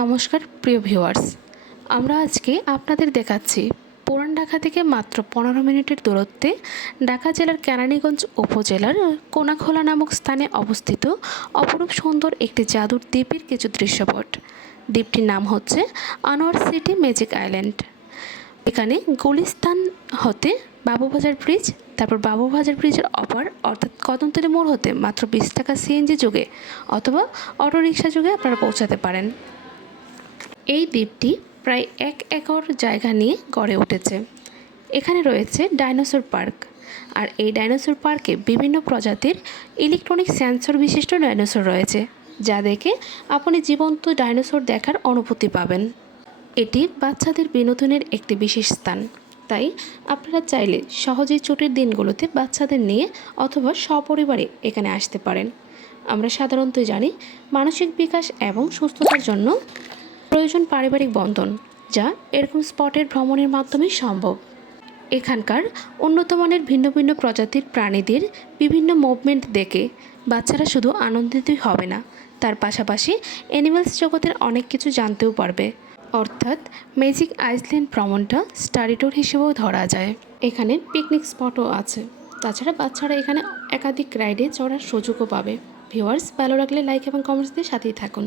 নমস্কার, প্রিয় ভিউয়ার্স। আমরা আজকে আপনাদের দেখাচ্ছি পুরান ঢাকা থেকে মাত্র পনেরো মিনিটের দূরত্বে ঢাকা জেলার কেরানীগঞ্জ উপজেলার কোনাখোলা নামক স্থানে অবস্থিত অপরূপ সুন্দর একটি জাদুর দ্বীপের কিছু দৃশ্যপট। দ্বীপটির নাম হচ্ছে আনোয়ার সিটি ম্যাজিক আইল্যান্ড। এখানে গুলিস্তান হতে বাবুবাজার ব্রিজ, তারপর বাবুবাজার ব্রিজের অপার, অর্থাৎ কদমতলী মোড় হতে মাত্র বিশ টাকা সিএনজি যুগে অথবা অটোরিকশা যুগে আপনারা পৌঁছাতে পারেন। এই দ্বীপটি প্রায় এক একর জায়গা নিয়ে গড়ে উঠেছে। এখানে রয়েছে ডাইনোসর পার্ক। আর এই ডাইনোসর পার্কে বিভিন্ন প্রজাতির ইলেকট্রনিক সেন্সর বিশিষ্ট ডাইনোসর রয়েছে, যা দেখে আপনি জীবন্ত ডাইনোসর দেখার অনুভূতি পাবেন। এটি বাচ্চাদের বিনোদনের একটি বিশেষ স্থান। তাই আপনারা চাইলে সহজেই ছুটির দিনগুলোতে বাচ্চাদের নিয়ে অথবা সপরিবারে এখানে আসতে পারেন। আমরা সাধারণত জানি মানসিক বিকাশ এবং সুস্থতার জন্য প্রয়োজন পারিবারিক বন্ধন, যা এরকম স্পটের ভ্রমণের মাধ্যমে সম্ভব। এখানকার উন্নত মানের ভিন্ন ভিন্ন প্রজাতির প্রাণীদের বিভিন্ন মুভমেন্ট দেখে বাচ্চারা শুধু আনন্দিতই হবে না, তার পাশাপাশি অ্যানিমালস জগতের অনেক কিছু জানতেও পারবে। অর্থাৎ ম্যাজিক আইসল্যান্ড ভ্রমণটা স্টাডি ট্যুর হিসেবেও ধরা যায়। এখানে পিকনিক স্পটও আছে। তাছাড়া বাচ্চারা এখানে একাধিক রাইডে চড়ার সুযোগও পাবে। ভিউয়ার্স ভালো লাগলে লাইক এবং কমেন্টস দিয়ে সাথেই থাকুন।